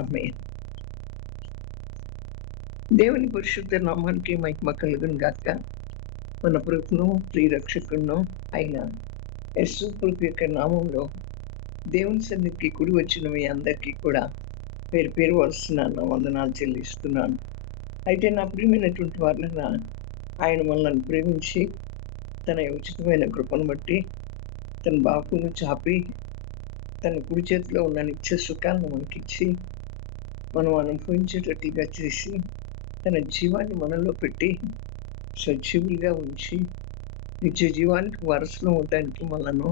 ఆమేన్. దేవుని పరిశుద్ధ నామానికి మహిమ కలుగును గాక. మన ప్రభువును ప్రియరక్షకుడును అయిన యేసు ప్రభు యొక్క నామంలో దేవుని సన్నిధికి కూడి వచ్చిన మీ అందరికీ కూడా పేరు పేరు వరుసన వందనాలు చెల్లిస్తున్నాను. అయితే నా ప్రియమైనటువంటి వాళ్ళ ఆయన మనల్ని ప్రేమించి తన ఉచితమైన కృపను బట్టి తన బాపును చాపి తన కుడి చేతిలో ఉన్న నిత్య సుఖాలను మనకిచ్చి మనం అనుభవించేటట్లుగా చేసి తన జీవాన్ని మనలో పెట్టి సజీవులుగా ఉంచి నిత్య జీవానికి వారసులు ఉండడానికి మనను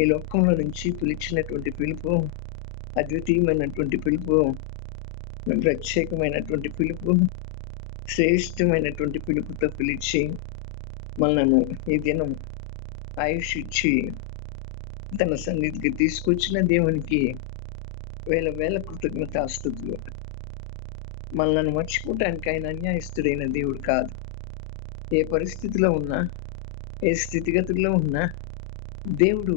ఈ లోకంలో నుంచి పిలిచినటువంటి పిలుపు అద్వితీయమైనటువంటి పిలుపు, ప్రత్యేకమైనటువంటి పిలుపు, శ్రేష్టమైనటువంటి పిలుపుతో పిలిచి మనను ఈ దినం ఆయుష్ ఇచ్చి తన సన్నిధికి తీసుకొచ్చిన దేవునికి వేల వేల కృతజ్ఞతాస్తుతులు. మనల్ని మర్చిపోవటానికి ఆయన అన్యాయస్తుడైన దేవుడు కాదు. ఏ పరిస్థితిలో ఉన్నా, ఏ స్థితిగతుల్లో ఉన్నా దేవుడు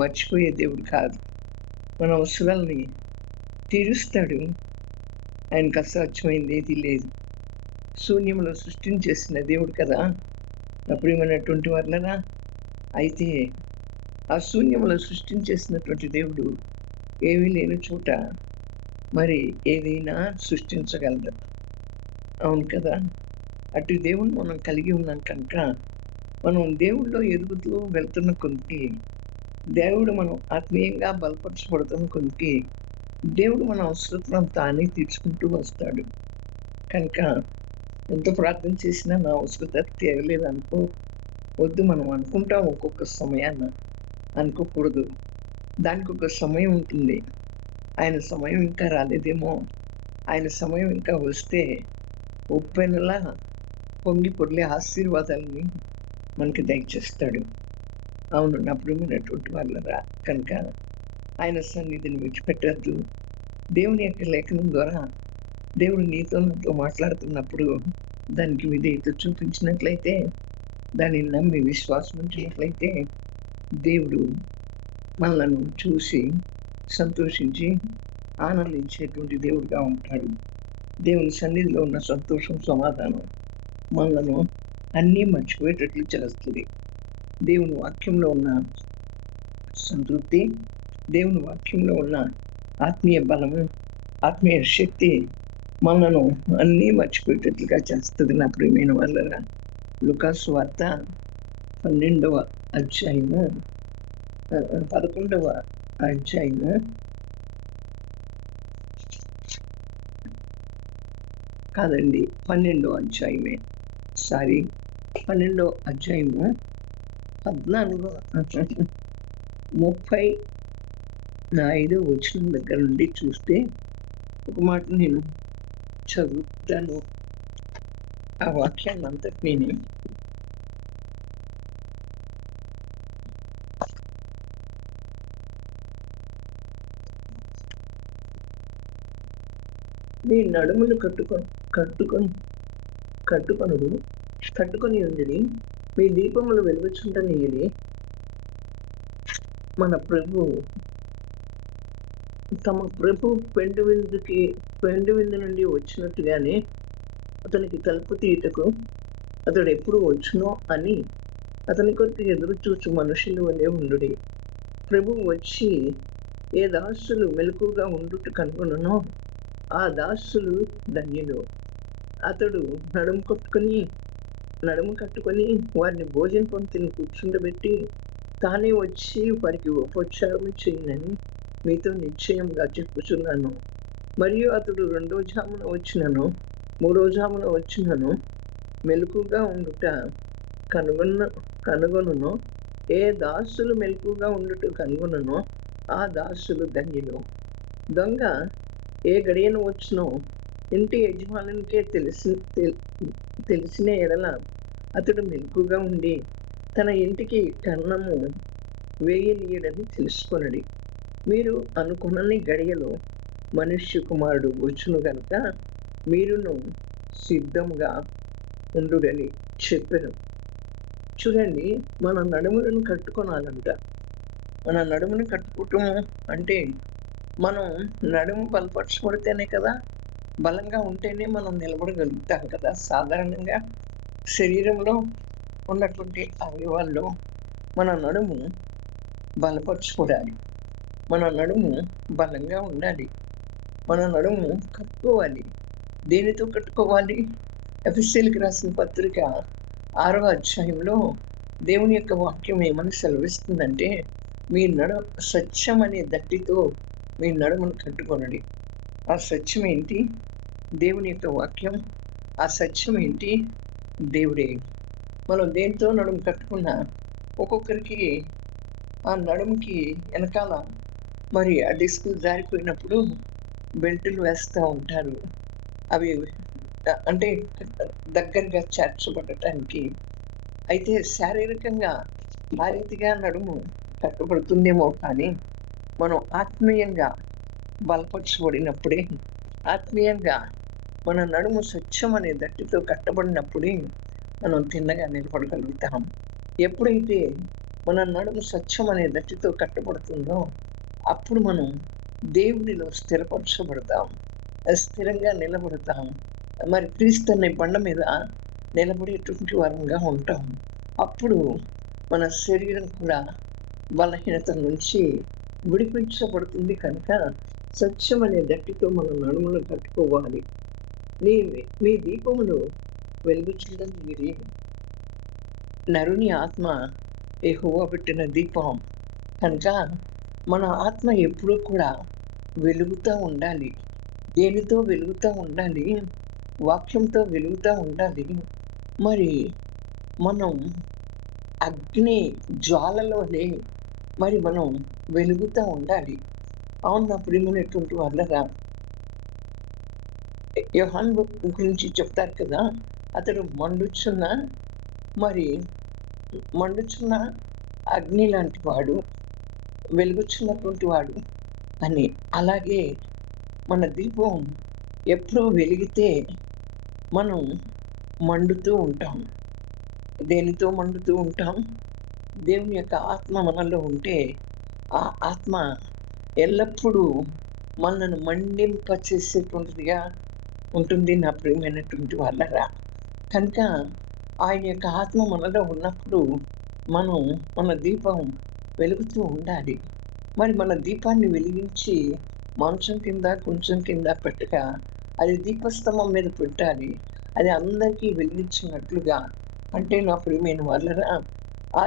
మర్చిపోయే దేవుడు కాదు. మన అవసరాలని తీరుస్తాడు. ఆయనకు అసాధ్యమైంది ఏది లేదు. శూన్యంలో సృష్టించేసిన దేవుడు కదా నా ప్రియమైనటువంటి వాళ్ళరా. అయితే ఆ శూన్యంలో సృష్టించేసినటువంటి దేవుడు ఏమీ లేని చోట మరి ఏదైనా సృష్టించగలడు. అవును కదా. అటు దేవుని మనం కలిగి ఉన్నాం కనుక మనం దేవుడిలో ఎదుగుతూ వెళ్తున్న కొద్దికి, దేవుడు మనం ఆత్మీయంగా బలపరచబడుతున్న కొద్దికి దేవుడు మన అవసరతను తానే తీర్చుకుంటూ వస్తాడు. కనుక ఎంత ప్రార్థన చేసినా నా అవసరత తీరలేదు అనుకో వద్దు. మనం అనుకుంటాం ఒక్కొక్క సమయాన్న, అనుకోకూడదు. దానికి ఒక సమయం ఉంటుంది. ఆయన సమయం ఇంకా రాలేదేమో. ఆయన సమయం ఇంకా వస్తే ఉప్పెనలా పొంగి పొర్లే ఆశీర్వాదాలని మనకి దయచేస్తాడు. అవును నా ప్రియమైనటువంటి వాళ్ళరా. కనుక ఆయన సన్నిధిని విడిచిపెట్టద్దు. దేవుని యొక్క లేఖనం ద్వారా దేవుడు నీతో నాతో మాట్లాడుతున్నప్పుడు దానికి విధేయత చూపించినట్లయితే, దాన్ని నమ్మి విశ్వాసం ఉంచినట్లయితే దేవుడు మనలను చూసి సంతోషించి ఆనందించేటువంటి దేవుడిగా ఉంటాడు. దేవుని సన్నిధిలో ఉన్న సంతోషం, సమాధానం మనలను అన్నీ మర్చిపోయేటట్లు చేస్తుంది. దేవుని వాక్యంలో ఉన్న సంతృప్తి, దేవుని వాక్యంలో ఉన్న ఆత్మీయ బలము, ఆత్మీయ శక్తి మనను అన్నీ మర్చిపోయేటట్లుగా చేస్తుంది. నా ప్రియమైన వాళ్ళరా, లూకాసు వార్త 12వ అధ్యాయము 11వ అధ్యాయము కాదండి 12వ అధ్యాయమే 12వ అధ్యాయము 35వ వచనం దగ్గర నుండి చూస్తే ఒక మాట నేను చదువుతాను. ఆ వాక్యాన్ని అంతటి నేను మీ నడుములు కట్టుకొని ఉండి మీ దీపములు వెలుగుచుండనియడి. మన ప్రభు తమ ప్రభు పెండు విందు నుండి వచ్చినట్టుగానే అతనికి తలుపు తీయటకు అతడు ఎప్పుడు వచ్చునో అని అతని కొరకు ఎదురు చూచు మనుషులు వలె ఉండుడి. ప్రభు వచ్చి ఏ దాసులు మెలకుగా ఉండుట కనుగొనునో ఆ దాసులు ధన్యులు. అతడు నడుము కట్టుకొని వారిని భోజన పంక్తిని కూర్చుండబెట్టి తానే వచ్చి వారికి ఉపచారం చేయనని మీతో నిశ్చయంగా చెప్పుచున్నాను. మరియు అతడు 2వ జామున వచ్చినను 3వ జామున వచ్చినను మెలకుగా ఉండుట కనుగొనునో ఏ దాసులు మెలకుగా ఉండుట కనుగొనునో ఆ దాసులు ధన్యులు. దొంగ ఏ గడియను వచ్చునో ఇంటి యజమానునికే తెలిసిన ఎడల అతడు మెలకుగా ఉండి తన ఇంటికి కన్నము వేయనీయడని తెలుసుకొనడి. మీరు అనుకున్నని గడియలో మనుష్య కుమారుడు వచ్చును గనుక మీరును సిద్ధంగా ఉండుడని చెప్పాను. చూడండి, మన నడుములను కట్టుకోనాలంట. మన నడుమును కట్టుకోవటం అంటే మనం నడుము బలపరచబడితేనే కదా, బలంగా ఉంటేనే మనం నిలబడగలుగుతాం కదా! సాధారణంగా శరీరంలో ఉన్నటువంటి అవయవాల్లో మన నడుము బలపరచుకోవాలి. మన నడుము బలంగా ఉండాలి. మన నడుము కట్టుకోవాలి. దేనితో కట్టుకోవాలి? ఎఫెసీయులకు రాసిన పత్రిక 6వ అధ్యాయంలో దేవుని యొక్క వాక్యం ఏమని సెలవిస్తుందంటే, మీ సత్యం అనే దట్టితో మీ నడుమును కట్టుకొనండి. ఆ సత్యం ఏంటి? దేవుని యొక్క వాక్యం. ఆ సత్యం ఏంటి? దేవుడే. మనం దేనితో నడుము కట్టుకున్నా ఒక్కొక్కరికి ఆ నడుముకి వెనకాల మరి ఆ డిస్కులు జారిపోయినప్పుడు బెల్టులు వేస్తూ ఉంటారు. అవి అంటే దగ్గరగా చేర్చబడటానికి. అయితే శారీరకంగా ఆ రీతిగా నడుము కట్టబడుతుందేమో కానీ, మనం ఆత్మీయంగా బలపరచబడినప్పుడే, ఆత్మీయంగా మన నడుము సత్యం అనే దట్టితో కట్టబడినప్పుడే మనం తిన్నగా నిలబడగలుగుతాం. ఎప్పుడైతే మన నడుము సత్యం అనే దట్టితో కట్టబడుతుందో, అప్పుడు మనం దేవునిలో స్థిరపరచబడతాం. స్థిరంగా నిలబడతాం. మరి క్రీస్తు అనే బండ మీద నిలబడేటువంటి వారంగా ఉంటాం. అప్పుడు మన శరీరం కూడా బలహీనత నుంచి విడిపించబడుతుంది కనుక, సత్యం అనే దట్టితో మన నడుమును కట్టుకోవాలి. మీ దీపములు వెలుగుచున్నది నరుని ఆత్మ యెహోవా పెట్టిన దీపం కనుక, మన ఆత్మ ఎప్పుడూ కూడా వెలుగుతూ ఉండాలి. దేనితో వెలుగుతూ ఉండాలి? వాక్యంతో వెలుగుతూ ఉండాలి. మరి మనం అగ్ని జ్వాలలోనే మరి మనం వెలుగుతూ ఉండాలి. అవును నా ప్రియమైనటువంటి వాళ్ళరా, యోహాను గురించి చెప్తారు కదా, అతడు మండుచున్న అగ్ని లాంటి వాడు, వెలుగుచున్నటువంటి వాడు అని. అలాగే మన దీపం ఎప్పుడూ వెలిగితే మనం మండుతూ ఉంటాం. దేనితో మండుతూ ఉంటాం? దేవుని యొక్క ఆత్మ మనలో ఉంటే, ఆ ఆత్మ ఎల్లప్పుడూ మనల్ని మండింపచేసేటువంటిదిగా ఉంటుంది నా ప్రియమైనటువంటి వాళ్ళరా. కనుక ఆయన యొక్క ఆత్మ మనలో ఉన్నప్పుడు మన దీపం వెలుగుతూ ఉండాలి. మరి మన దీపాన్ని వెలిగించి మంచం కింద, కొంచెం కింద పెట్టక, అది దీపస్తంభం మీద పెట్టాలి. అది అందరికీ వెలిగించినట్లుగా. అంటే నా ప్రియమైన వాళ్ళరా, ఆ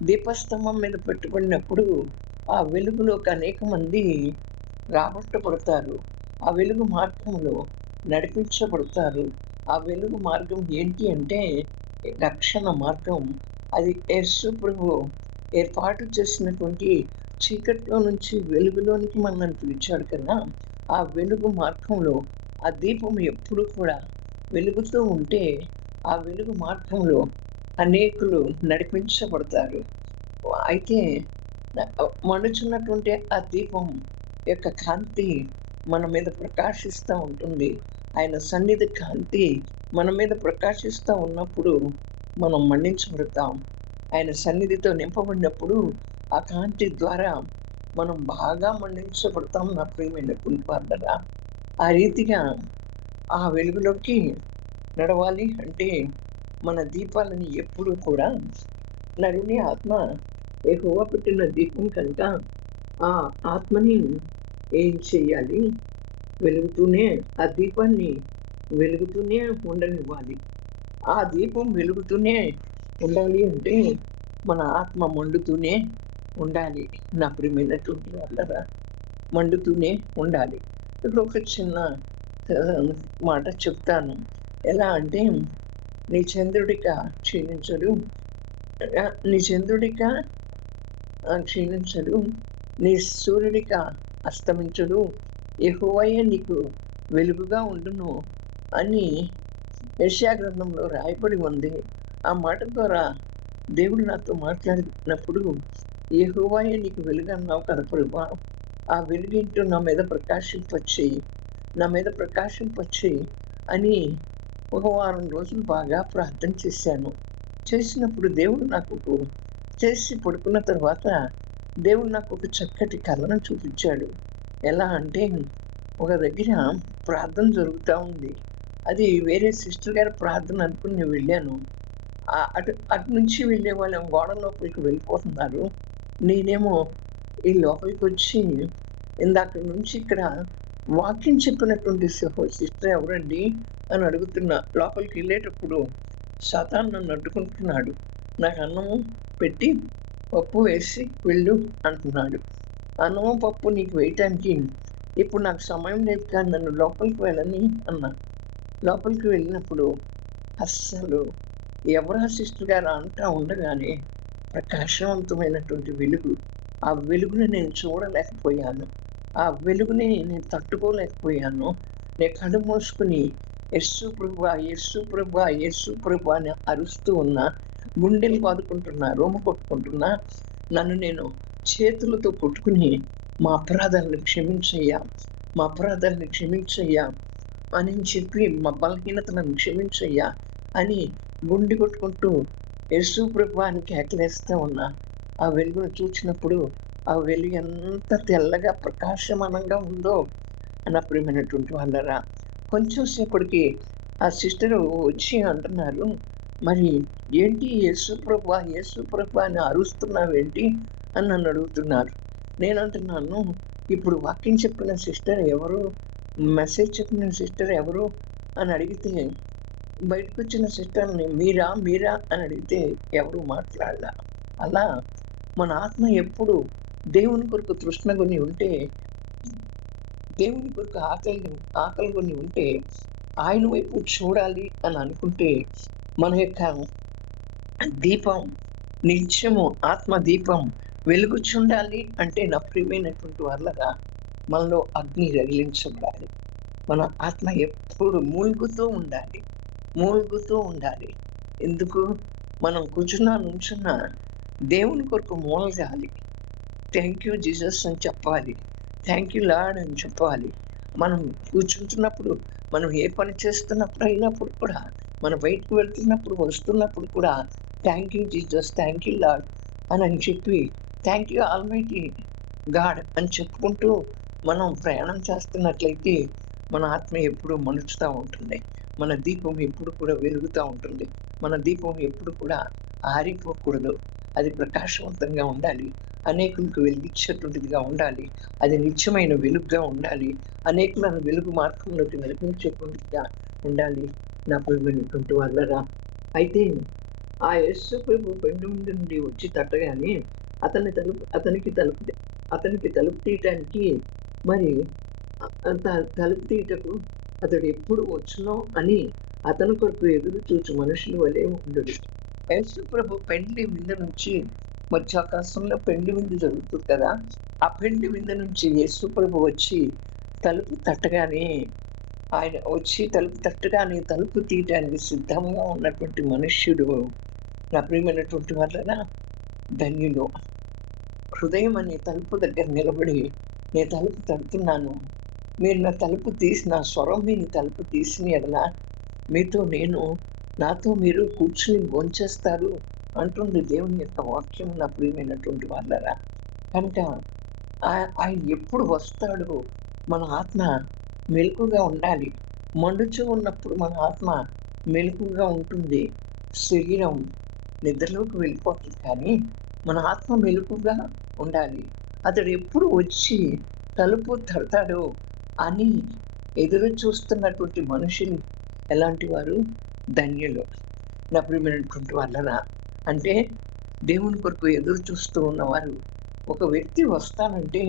దీపస్తంభం మీద పెట్టుకున్నప్పుడు ఆ వెలుగులోకి అనేక మంది రాబట్టబడతారు. ఆ వెలుగు మార్గంలో నడిపించబడతారు. ఆ వెలుగు మార్గం ఏంటి అంటే రక్షణ మార్గం. అది యేసు ప్రభువు ఏర్పాటు చేసినటువంటి చీకట్లో నుంచి వెలుగులోనికి మనల్ని పిలిచాడు కదా. ఆ వెలుగు మార్గంలో ఆ దీపం ఎప్పుడు కూడా వెలుగుతూ ఉంటే, ఆ వెలుగు మార్గంలో అనేకులు నడిపించబడతారు. అయితే మండుచున్నటువంటి ఆ దీపం యొక్క కాంతి మన మీద ప్రకాశిస్తూ ఉంటుంది. ఆయన సన్నిధి కాంతి మన మీద ప్రకాశిస్తూ ఉన్నప్పుడు మనం మండించబడతాం. ఆయన సన్నిధితో నింపబడినప్పుడు ఆ కాంతి ద్వారా మనం బాగా మండించబడతాం నా ప్రియమైనటువంటి వాళ్ళరా. ఆ రీతిగా ఆ వెలుగులోకి నడవాలి అంటే మన దీపాలని ఎప్పుడూ కూడా నరుని ఆత్మ యెహోవా పెట్టిన దీపం కనుక, ఆ ఆత్మని ఏం చేయాలి? ఆ దీపాన్ని వెలుగుతూనే ఉండనివ్వాలి. ఆ దీపం వెలుగుతూనే ఉండాలి అంటే మన ఆత్మ మండుతూనే ఉండాలి నా ప్రియమైనటువంటి వాళ్ళరా. మండుతూనే ఉండాలి. ఇప్పుడు ఒక చిన్న మాట చెప్తాను. ఎలా అంటే, నీ చంద్రుడిక క్షీణించడు, నీ సూర్యుడిక అస్తమించడు, యెహోవాయే నీకు వెలుగుగా ఉండును అని యెషయా గ్రంథంలో రాయబడి ఉంది. ఆ మాట ద్వారా దేవుడు నాతో మాట్లాడినప్పుడు, యెహోవాయే నీకు వెలుగు అన్నావు కదా ప్రభువా, ఆ వెలుగేంటో నా మీద ప్రకాశింపచేయి అని ఒక వారం రోజులు బాగా ప్రార్థన చేశాను. చేసినప్పుడు చేసి పడుకున్న తర్వాత దేవుడు నాకు ఒక చక్కటి కలను చూపించాడు. ఎలా అంటే ఒక దగ్గర ప్రార్థన జరుగుతూ ఉంది. అది వేరే సిస్టర్ గారి ప్రార్థన అనుకుని నేను వెళ్ళాను. అటు అటు నుంచి వెళ్ళే వాళ్ళేమో గోడ లోపలికి వెళ్ళిపోతున్నారు. నేనేమో ఈ లోపలికొచ్చి ఇందాక నుంచి ఇక్కడ వాక్యం చెప్పినటువంటి సిస్టర్ ఎవరండి అని అడుగుతున్నా. లోపలికెళ్ళేటప్పుడు సాతాను నన్ను అడ్డుకుంటున్నాడు. నాకు అన్నము పెట్టి పప్పు వేసి వెళ్ళు అంటున్నాడు. అన్నము, పప్పు నీకు వేయటానికి ఇప్పుడు నాకు సమయం లేదు కానీ నన్ను లోపలికి వెళ్ళని అన్నా. లోపలికి వెళ్ళినప్పుడు అస్సలు ఎవరా సిస్టర్ గారు అంటా ఉండగానే ప్రకాశవంతమైనటువంటి వెలుగు. ఆ వెలుగుని నేను చూడలేకపోయాను. ఆ వెలుగుని నేను తట్టుకోలేకపోయాను. నేను కళ్ళు మూసుకుని యేసు ప్రభువా, యేసు ప్రభువా, యేసు ప్రభువా అని అరుస్తూ ఉన్నా. గుండెలు బాదుకుంటున్నా, రొమ్ము కొట్టుకుంటున్నా. నన్ను నేను చేతులతో కొట్టుకుని మా అపరాధాలను క్షమించయ్యా, మా అపరాధాలను క్షమించయ్యా అని చెప్పి మా బలహీనతలను క్షమించయ్యా అని గుండె కొట్టుకుంటూ యేసు ప్రభువా అని కేకలేస్తూ ఉన్నా. ఆ వెలుగును చూచినప్పుడు ఆ వెలుగు ఎంత తెల్లగా ప్రకాశమానంగా ఉందో నా ప్రియమైనటువంటి వాళ్ళరా. కొంచెం సేపటికి ఆ సిస్టర్ వచ్చి అంటున్నారు, మరి ఏంటి యేసు ప్రభువా, యేసు ప్రభువా అని అరుస్తున్నావేంటి అని నన్ను అడుగుతున్నారు. నేనంటున్నాను, ఇప్పుడు వాక్యం చెప్పిన సిస్టర్ ఎవరు, మెసేజ్ చెప్పిన సిస్టర్ ఎవరు అని అడిగితే, బయటకు వచ్చిన సిస్టర్ని మీరా మీరా అని అడిగితే ఎవరు మాట్లాడలా. అలా మన ఆత్మ ఎప్పుడు దేవుని కొరకు తృష్ణ కొని ఉంటే, దేవుని కొరకు ఆకలి కొని ఉంటే, ఆయన వైపు చూడాలి అని అనుకుంటే, మన యొక్క దీపం నిత్యము ఆత్మ దీపం వెలుగుచుండాలి అంటే నా ప్రియమైనటువంటి వాళ్ళగా మనలో అగ్ని రగిలించబడాలి. మన ఆత్మ ఎప్పుడు మూలుగుతూ ఉండాలి. ఎందుకు? మనం కూర్చున్నా నుంచున్నా దేవుని కొరకు మూలగాలి. థ్యాంక్ యూ జీసస్ అని చెప్పాలి. థ్యాంక్ యూ లార్డ్ అని చెప్పాలి. మనం కూర్చుంటున్నప్పుడు, మనం ఏ పని చేస్తున్నప్పుడు అయినప్పుడు కూడా, మనం బయటకు వెళ్తున్నప్పుడు వస్తున్నప్పుడు కూడా thank you Jesus, thank you lord అని చెప్పి థ్యాంక్ యూ ఆల్మైటీ గాడ్ అని చెప్పుకుంటూ మనం ప్రయాణం చేస్తున్నట్లయితే మన ఆత్మ ఎప్పుడు మలుచుతూ ఉంటుంది. మన దీపం ఎప్పుడు కూడా వెలుగుతూ ఉంటుంది. మన దీపం ఎప్పుడు కూడా ఆరిపోకూడదు. అది ప్రకాశవంతంగా ఉండాలి. అనేకులకు వెలిగించేటువంటిదిగా ఉండాలి. అది నిత్యమైన వెలుగుగా ఉండాలి. అనేకులను వెలుగు మార్గంలోకి నడిపించేటువంటిదిగా ఉండాలి. నా ప్రియమైనటువంటి వాళ్ళరా. అయితే ఆ యేసు ప్రభు పెండు ముందు నుండి వచ్చి తట్టగానే అతనికి తలుపు తీయటానికి మరి తలుపు తీయటకు అతడు ఎప్పుడు వచ్చునో అని అతని కొరకు ఎదురు చూచు మనుషుల వలె ఉండడు. యేసు ప్రభు పెండ్లి విందు నుంచి, మధ్యాకాశంలో పెండ్లి విందు జరుగుతుంది కదా, ఆ పెండ్లి విందు నుంచి యేసు ప్రభు వచ్చి తలుపు తట్టగానే, ఆయన వచ్చి తలుపు తట్టగానే తలుపు తీయటానికి సిద్ధంగా ఉన్నటువంటి మనుష్యుడు నా ప్రియమైనటువంటి వాళ్ళ ధన్యులు. హృదయం అనే తలుపు దగ్గర నిలబడి నేను తలుపు తడుతున్నాను, మీరు నా తలుపు తీసి, నా స్వరం విని తలుపు తీసిన ఎడల మీతో నేను, నాతో మీరు కూర్చుని భోంచేస్తారు అంటుంది దేవుని యొక్క వాక్యం. నా ప్రియమైనటువంటి వాళ్ళరా, కనుక ఆయన ఎప్పుడు వస్తాడో మన ఆత్మ మెలకుగా ఉండాలి. మండుచూ ఉన్నప్పుడు మన ఆత్మ మెలకుగా ఉంటుంది. శరీరం నిద్రలోకి వెళ్ళిపోతుంది, కానీ మన ఆత్మ మెలకుగా ఉండాలి. అతడు ఎప్పుడు వచ్చి తలుపు తడతాడో అని ఎదురు చూస్తున్నటువంటి మనుషులు ఎలాంటి వారు? ధన్యులు. నా ప్రియమైనటువంటి వాళ్ళరా, అంటే దేవుని కొరకు ఎదురు చూస్తూ ఉన్నవారు. ఒక వ్యక్తి వస్తానంటే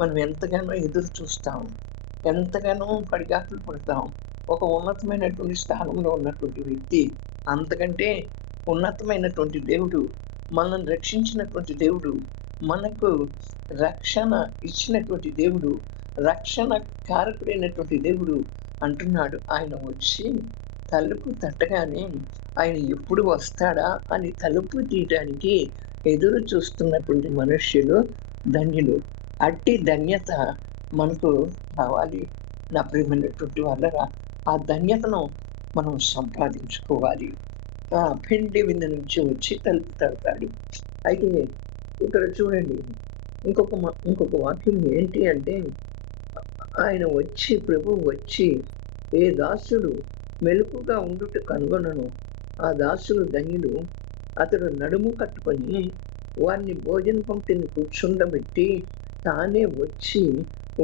మనం ఎంతగానో ఎదురు చూస్తాం, ఎంతగానో పడిగాపులు పడతాం. ఒక ఉన్నతమైనటువంటి స్థానంలో ఉన్నటువంటి వ్యక్తి, అంతకంటే ఉన్నతమైనటువంటి దేవుడు, మనల్ని రక్షించినటువంటి దేవుడు, మనకు రక్షణ ఇచ్చినటువంటి దేవుడు, రక్షణ కారకుడైనటువంటి దేవుడు అంటున్నాడు, ఆయన వచ్చి తలుపు తట్టగానే ఆయన ఎప్పుడు వస్తాడా అని తలుపు తీయడానికి ఎదురు చూస్తున్నటువంటి మనుష్యులు ధన్యులు. అట్టి ధన్యత మనకు కావాలి. నా ప్రియమైనటువంటి వాళ్ళరా, ఆ ధన్యతను మనం సంపాదించుకోవాలి. పెండ్లి విందు నుంచి వచ్చి తలుపు తడతాడు. అయితే ఇక్కడ చూడండి, ఇంకొక వాక్యం ఏంటి అంటే, ఆయన వచ్చి ప్రభువు వచ్చి ఏ దాసుడు మెలకుగా ఉండుట కనుగొనను ఆ దాసులు ధన్యులు. అతడు నడుము కట్టుకొని వారిని భోజన పంక్తిని కూర్చుండబెట్టి తానే వచ్చి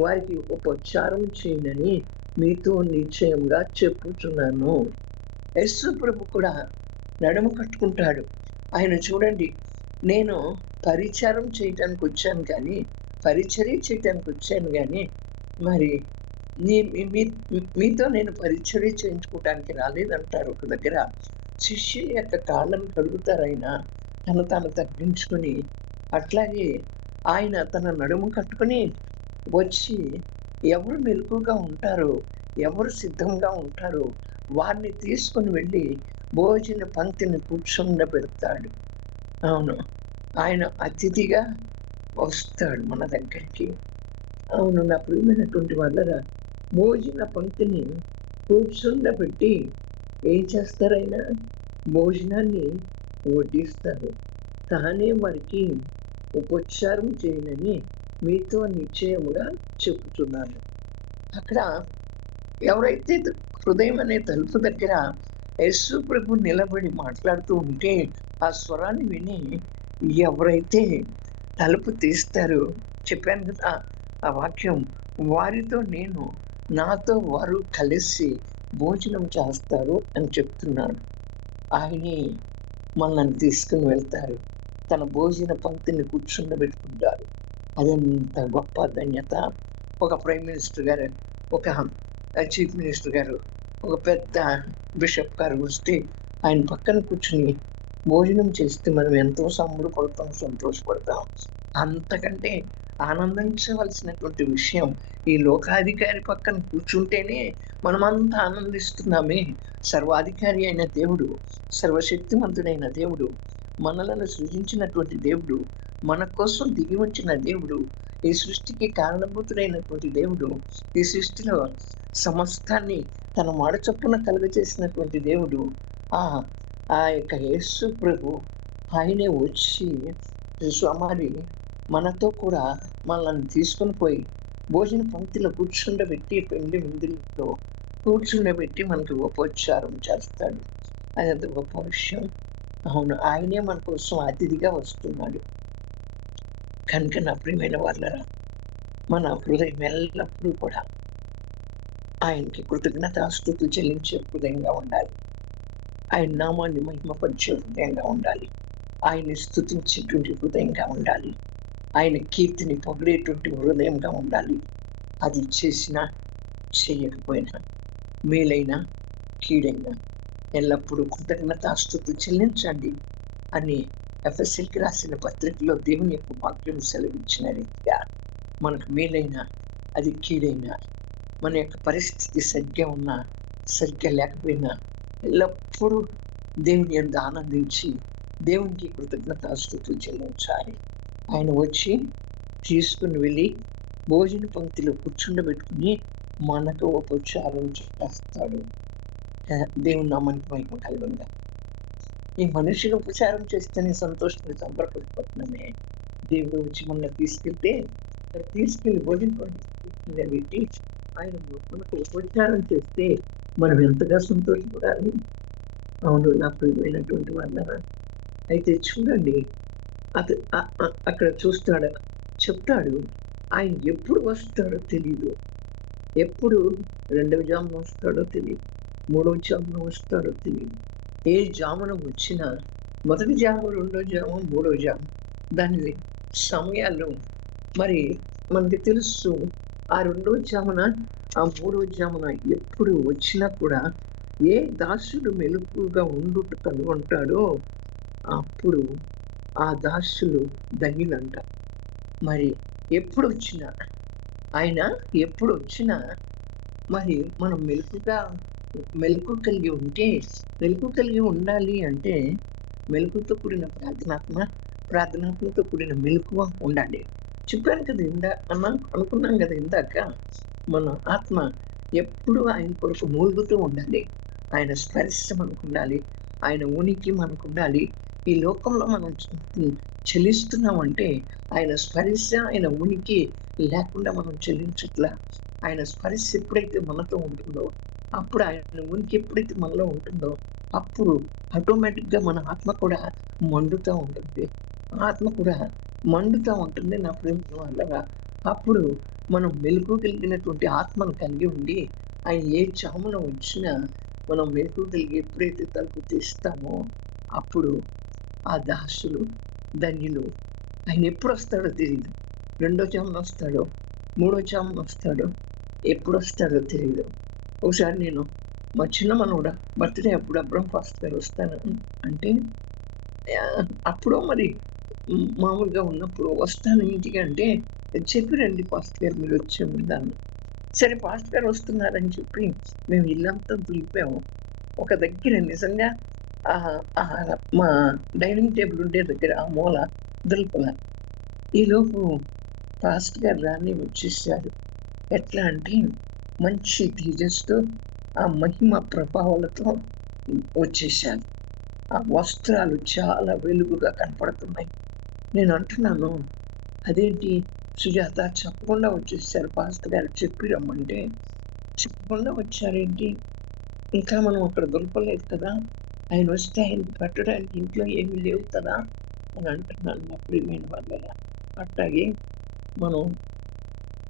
వారికి ఉపచారం చేయనని మీతో నిశ్చయంగా చెప్పుచున్నాను. యేసు ప్రభు కూడా నడుము కట్టుకుంటాడు. ఆయన చూడండి, నేను పరిచారం చేయటానికి వచ్చాను కానీ పరిచర్య చేయటానికి వచ్చాను కానీ మరి మీతో నేను పరిచర్య చేయించుకోవడానికి రాలేదంటారు. ఒక దగ్గర శిష్యుల యొక్క కాళ్ళను కడుగుతారు. ఆయన తాను తగ్గించుకొని అట్లాగే ఆయన తన నడుము కట్టుకొని వచ్చి ఎవరు మెలకుగా ఉంటారో ఎవరు సిద్ధంగా ఉంటారో వారిని తీసుకొని వెళ్ళి భోజన పంక్తిని కూర్చుండబెడతాడు. అవును, ఆయన అతిథిగా వస్తాడు మన దగ్గరికి. అవును, నా ప్రియమైనటువంటి వాళ్ళరా, భోజన పంక్తిని కూర్చుండబెట్టి ఏం చేస్తారు? ఆయన భోజనాన్ని వడ్డిస్తారు. తానే వారికి ఉపచారం చేయనని మీతో నిశ్చయముగా చెప్పుతున్నాను. అక్కడ ఎవరైతే హృదయం అనే తలుపు దగ్గర యేసు ప్రభు నిలబడి మాట్లాడుతూ ఉంటే ఆ స్వరాన్ని విని ఎవరైతే తలుపు తీస్తారో, చెప్పాను కదా ఆ వాక్యం, వారితో నేను నాతో వారు కలిసి భోజనం చేస్తారు అని చెప్తున్నాడు. ఆయనే మనల్ని తీసుకుని వెళ్తారు, తన భోజన పంక్తిని కూర్చుండబెట్టుకుంటారు. అదంత గొప్ప ధన్యత. ఒక ప్రైమ్ మినిస్టర్ గారు, ఒక చీఫ్ మినిస్టర్ గారు, ఒక పెద్ద బిషప్ గారు వస్తే ఆయన పక్కన కూర్చుని భోజనం చేస్తే మనం ఎంతో సంబరపడతాం, సంతోషపడతాం. అంతకంటే ఆనందించవలసినటువంటి విషయం ఈ లోకాధికారి పక్కన కూర్చుంటేనే మనమంతా ఆనందిస్తున్నామే. సర్వాధికారి అయిన దేవుడు, సర్వశక్తిమంతుడైన దేవుడు, మనలను సృజించినటువంటి దేవుడు, మన కోసం దిగి వచ్చిన దేవుడు, ఈ సృష్టికి కారణభూతుడైనటువంటి దేవుడు, ఈ సృష్టిలో సమస్తాన్ని తన మాట చొప్పున కలుగజేసినటువంటి దేవుడు, ఆ యొక్క యేసు ప్రభు ఆయనే వచ్చి మరి మనతో కూడా మనల్ని తీసుకొని పోయి భోజన పంక్తిలో కూర్చుండబెట్టి, పెళ్లి విందులో కూర్చుండబెట్టి మనకు ఉపచారం చేస్తాడు. అదంత గొప్ప విషయం. అవును, ఆయనే మన కోసం అతిథిగా వస్తున్నాడు. కనుక నా ప్రియమైన వాళ్ళరా, మన హృదయం ఎల్లప్పుడూ కూడా ఆయనకి కృతజ్ఞతాస్తుతులు చెల్లించే హృదయంగా ఉండాలి. ఆయన నామాన్ని మహిమపరిచే హృదయంగా ఉండాలి. ఆయన్ని స్తుతించేటువంటి హృదయంగా ఉండాలి. ఆయన కీర్తిని పొగిడేటువంటి హృదయంగా ఉండాలి. అది చేసినా చేయకపోయినా, మేలైనా కీడైనా ఎల్లప్పుడూ కృతజ్ఞతాస్తుతులు చెల్లించండి అని ఎఫెసీయులకు రాసిన పత్రికలో దేవుని యొక్క వాక్యం సెలవిచ్చిన రీతిగా మనకు మేలైనా అది కీడైనా, మన యొక్క పరిస్థితి సరిగ్గా ఉన్నా సరిగ్గా లేకపోయినా ఎల్లప్పుడూ దేవుని యందు ఆనందించి దేవునికి కృతజ్ఞతాస్తుతులు చెల్లించాలి. ఆయన వచ్చి తీసుకుని వెళ్ళి భోజన పంక్తిలో కూర్చుండబెట్టుకుని మనకు ఉపచారం చేస్తాడు. దేవుని నామానికి మహిమ కలుగునుగాక. ఈ మనుషులు ఉపచారం చేస్తేనే సంతోషంగా సంబరపడిపోతున్నామే. దేవుడు వచ్చి మనల్ని తీసుకెళ్ళి భోజన పంక్తిలో పెట్టి ఆయన మనకు ఉపచారం చేస్తే మనం ఎంతగా సంతోషపడాలి. అవును, నా ప్రియమైనటువంటి వాళ్ళ, అయితే చూడండి, అక్కడ చూస్తాడు, చెప్తాడు, ఆయన ఎప్పుడు వస్తాడో తెలియదు. ఎప్పుడు రెండవ జామున వస్తాడో తెలియదు, మూడవ జామున వస్తాడో తెలియదు. ఏ జామున వచ్చినా మొదటి జాము, రెండో జాము, మూడో జాము, దాని సమయాలు మరి మనకి తెలుసు. ఆ రెండవ జామున, ఆ మూడవ జామున ఎప్పుడు వచ్చినా కూడా ఏ దాసుడు మెలకుగా ఉండుట కనుగొంటాడో అప్పుడు ఆ దాసులు ధన్యులంట. మరి ఎప్పుడు వచ్చినా, ఆయన ఎప్పుడు వచ్చినా మరి మనం మెలకు కలిగి ఉండాలి అంటే మెలకుతో కూడిన ప్రార్థనాత్మతో కూడిన మెలకువ ఉండాలి. చెప్పాను కదా, అనుకున్నాం కదా ఇందాక, మన ఆత్మ ఎప్పుడు ఆయన కొరకు మూలుగుతూ ఉండాలి. ఆయన స్పర్శ మనకు ఉండాలి, ఆయన ఉనికి మనకు ఉండాలి. ఈ లోకంలో మనం చెల్లిస్తున్నామంటే ఆయన స్పర్శ, ఆయన ఉనికి లేకుండా మనం చెల్లించట్లా. ఆయన స్పర్శ ఎప్పుడైతే మనతో ఉంటుందో, అప్పుడు ఆయన ఉనికి ఎప్పుడైతే మనలో ఉంటుందో, అప్పుడు ఆటోమేటిక్‌గా మన ఆత్మ కూడా మండుతా ఉంటుంది. ఆత్మ కూడా మండుతా ఉంటుంది నా ప్రియమైన వాళ్ళరా. అప్పుడు మనం మెలకువ కలిగినటువంటి ఆత్మను కలిగి ఉండి, ఆయన ఏ జామున వచ్చినా మనం మెలకువ కలిగి ఎప్పుడైతే తలుపు తీస్తామో, అప్పుడు ఆ దాసులు ధన్యులు. ఆయన ఎప్పుడొస్తాడో తెలీదు. రెండో జామున వస్తాడో, మూడో జామున వస్తాడో, ఎప్పుడొస్తాడో తెలీదు. ఒకసారి నేను మా చిన్న మనవడు బర్త్‌డే అప్పుడు అబ్రహం పాస్టర్ గారు వస్తాను అంటే అప్పుడో మరి మామూలుగా ఉన్నప్పుడు వస్తాను ఇంటికి అంటే, చెప్పి రండి పాస్టర్ గారు మీరొచ్చే ముందన్నారు. సరే పాస్టర్ గారు వస్తున్నారని చెప్పి మేము ఇల్లంతా దులిపాము. ఒక దగ్గర నిజంగా మా డైనింగ్ టేబుల్ ఉండే దగ్గర ఆ మూల దులుపల. ఈలోపు పాస్టర్ గారు రానే వచ్చేసారు. ఎట్లా అంటే మంచి తేజస్సుతో, ఆ మహిమ ప్రభావాలతో వచ్చేసారు. ఆ వస్త్రాలు చాలా వెలుగుగా కనపడుతున్నాయి. నేను అంటున్నాను, అదేంటి సుజాత చెప్పకుండా వచ్చేసారు పాస్టర్ గారు చెప్పి రమ్మంటే, చెప్పకుండా వచ్చారేంటి? ఇంకా మనం అక్కడ దులపలేదు కదా! ఆయన వస్తే ఆయనకి కట్టడానికి ఇంట్లో ఏమీ లేవు కదా! అని అంటున్నాను నా ప్రియమైన వాళ్ళరా. అట్లాగే మనం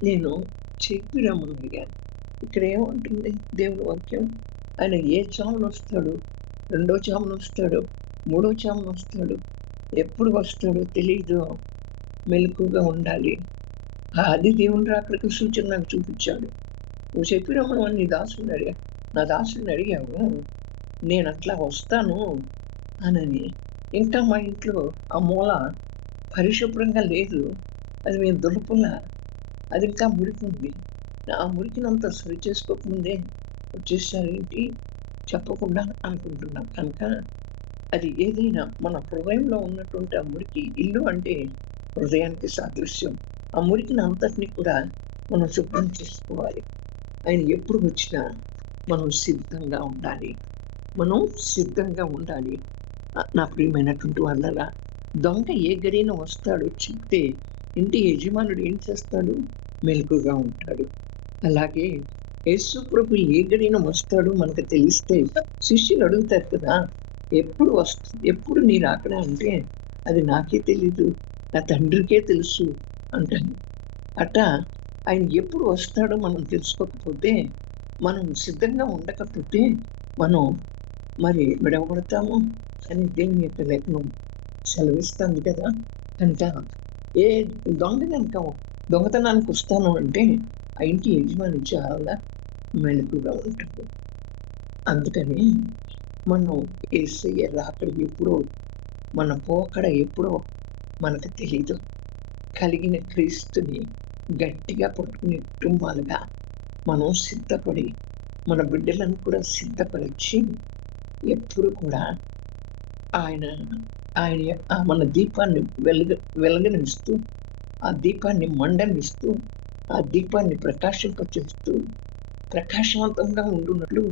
నేను చెప్పి రమ్మని అడిగాను. ఇక్కడ ఏముంటుంది దేవుని వాక్యం? ఆయన ఏ జామున వస్తాడు? రెండో జామున వస్తాడు, మూడో జామున వస్తాడు, ఎప్పుడు వస్తాడో తెలీదు. మెలకువగా ఉండాలి. అది దేవుని రాకడకు సూచన నాకు చూపించాడు. నువ్వు చెప్పి రమ్మని నీ దాసుడిని అడిగా. నా దాసుడిని అడిగావు, నేను అట్లా వస్తాను అనని. ఇంకా మా ఇంట్లో ఆ మూల పరిశుభ్రంగా లేదు. అది మేము దులుపులా. అది ఇంకా మురికి ఉంది. ఆ మురికినంతా సరి చేసుకోకముందే వచ్చేసారేంటి చెప్పకుండా అనుకుంటున్నాం. కనుక అది ఏదైనా మన హృదయంలో ఉన్నటువంటి ఆ మురికి, ఇల్లు అంటే హృదయానికి సాదృశ్యం. ఆ మురికిని అంతటిని కూడా మనం శుభ్రం చేసుకోవాలి. ఆయన ఎప్పుడు వచ్చినా మనం సిద్ధంగా ఉండాలి. మనం సిద్ధంగా ఉండాలి. నా ప్రియమైనటువంటి వాళ్ళరా, దొంగ ఏ గడియన వస్తాడో చెప్తే ఇంటి యజమానుడు ఏం చేస్తాడు? మెలకువగా ఉంటాడు. అలాగే యేసు ప్రభు ఏ గడియన వస్తాడో మనకు తెలిస్తే శిష్యులు అడుగుతారు కదా, ఎప్పుడు నీ రాకడా అంటే, అది నాకే తెలీదు, నా తండ్రికే తెలుసు అంటాను. అట్టా ఆయన ఎప్పుడు వస్తాడో మనం తెలుసుకోకపోతే, మనం సిద్ధంగా ఉండకపోతే మనం మరి విడవబడతాము అని దేవుని యొక్క లేఖనం సెలవిస్తుంది కదా. కనుక ఏ దొంగ కనుక దొంగతనానికి వస్తాను అంటే ఆ ఇంటి యజమాని చాలా మెలకుగా ఉంటాడు. అందుకని మనం యేసయ్య రాకడ ఎప్పుడో, మన పోకడ ఎప్పుడో మనకు తెలీదు. కలిగిన క్రీస్తుని గట్టిగా పట్టుకునే కుటుంబాలుగా మనం సిద్ధపడి, మన బిడ్డలను కూడా సిద్ధపరిచి, ఎప్పుడు కూడా ఆయన ఆయన మన దీపాన్ని వెలగనిస్తూ, ఆ దీపాన్ని మండనిస్తూ, ఆ దీపాన్ని ప్రకాశింపచేస్తూ, ప్రకాశవంతంగా ఉండునట్లు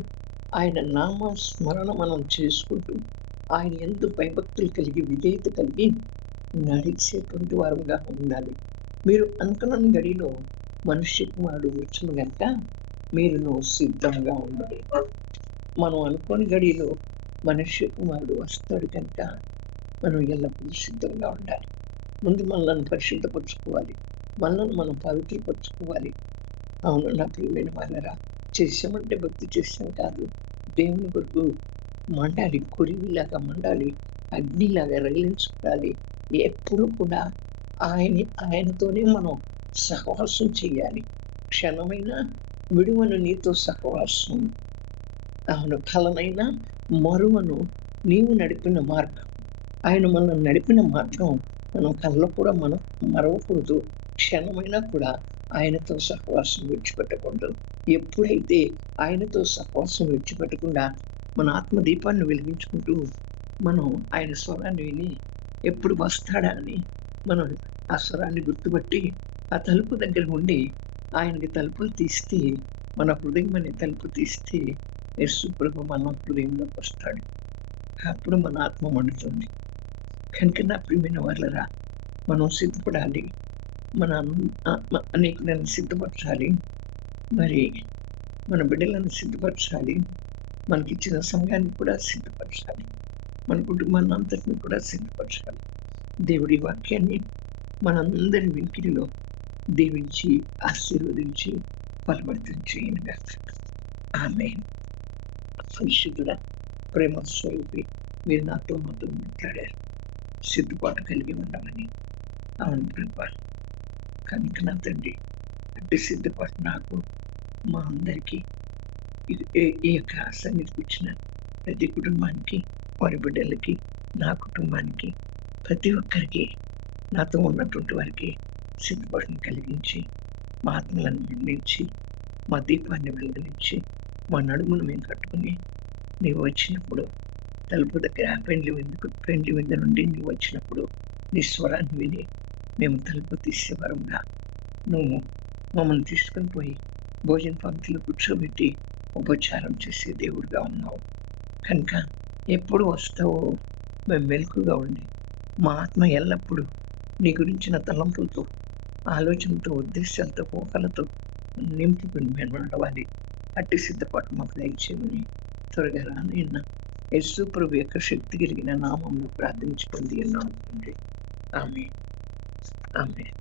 ఆయన నామ స్మరణ మనం చేసుకుంటూ, ఆయన యందు భయభక్తులు కలిగి, విధేయత కలిగి నడిచేటువంటి వారుగా ఉండాలి. మీరు అనుకున్న గడిలో మనుష్య కుమారుడు వచ్చును గనుక మీరును సిద్ధంగా ఉండాలి. మనం అనుకోని గడిలో మనుష్య కుమారుడు వస్తాడు కనుక మనం ఎల్లప్పుడూ సిద్ధంగా ఉండాలి. ముందు మనల్ని పరిశుద్ధపరచుకోవాలి. మనల్ని మనం పవిత్రపరచుకోవాలి. అవును నా ప్రియమైన వాళ్ళరా, చేసామంటే భక్తి చేసాం కాదు. దేవుని కొరకు మండాలి, కొరివిలాగా మండాలి, అగ్నిలాగా రగిలించుకోవాలి. ఎప్పుడు కూడా ఆయనతోనే మనం సహవాసం చేయాలి. క్షణమైనా విడువను నీతో సహవాసం. అవును, కలనైనా మరువను నీవు నడిపిన మార్గం. ఆయన మనం నడిపిన మార్గం మనం కళ్ళలో కూడా మనం మరవకూడదు. క్షణమైనా కూడా ఆయనతో సహవాసం విడిచిపెట్టకూడదు. ఎప్పుడైతే ఆయనతో సహవాసం విడిచిపెట్టకుండా మన ఆత్మదీపాన్ని వెలిగించుకుంటూ మనం ఆయన స్వరాన్ని విని ఎప్పుడు వస్తాడా అని మనం ఆ స్వరాన్ని గుర్తుపట్టి ఆ తలుపు దగ్గర ఉండి ఆయనకి తలుపులు తీస్తే, మన హృదయం అనే తలుపు తీస్తే యేసు ప్రభు మన హృదయంలోకి వస్తాడు. అప్పుడు మన ఆత్మ మండుతుంది. కనుక నా ప్రియమైన వాళ్ళరా, మనం సిద్ధపడాలి. మన అనేకులను సిద్ధపరచాలి. మరి మన బిడ్డలను సిద్ధపరచాలి. మనకిచ్చిన సంఘాన్ని కూడా సిద్ధపరచాలి. మన కుటుంబాన్ని అంతటిని కూడా సిద్ధపరచాలి. దేవుడి వాక్యాన్ని మనందరి వినికిడిలో దీవించి ఆశీర్వదించి ఫలభరితం చేయనుగాక. ఆమేన్. పరిశుద్ధుడా, ప్రేమ స్వరూపి, మీరు మాతో మాట్లాడారు. సిద్ధపాటు కలిగి ఉండమని. అవును ప్రభా, కనుక నా తండ్రి, అట్టి సిద్ధపాటు నాకు, మా అందరికీ, ఈ యొక్క సన్నిధికి వచ్చిన ప్రతి కుటుంబానికి, వారి బిడ్డలకి, నా కుటుంబానికి, ప్రతి ఒక్కరికి, నాతో ఉన్నటువంటి వారికి సిద్ధపాటును కలిగించి, మా ఆత్మలను మండించి, మా దీపాన్ని వెలిగించి, మా నడుమును మేము కట్టుకుని, నీవు వచ్చినప్పుడు తలుపు దగ్గర పెండ్లి విందు నుండి నీవు వచ్చినప్పుడు నీ స్వరాన్ని విని మేము తలుపు తీసే వరంగా నువ్వు మమ్మల్ని తీసుకొని పోయి భోజన పంక్తిలో కూర్చోబెట్టి ఉపచారం చేసే దేవుడిగా ఉన్నావు. కనుక ఎప్పుడు వస్తావో మేము మెలకుగా ఉండి మా ఆత్మ ఎల్లప్పుడూ నీ గురించిన తలంపులతో, ఆలోచనతో, ఉద్దేశాలతో, పోకలతో నింపుకుని మేము నడవాలి. అట్టి సిద్ధపాటు మాకు దయచేయమని త్వరగా రానైనా యేసు ప్రభు యొక్క శక్తి కలిగిన నామంలో ప్రార్థించుకుంది ఉన్నాం. ఆమేన్. ఆమేన్.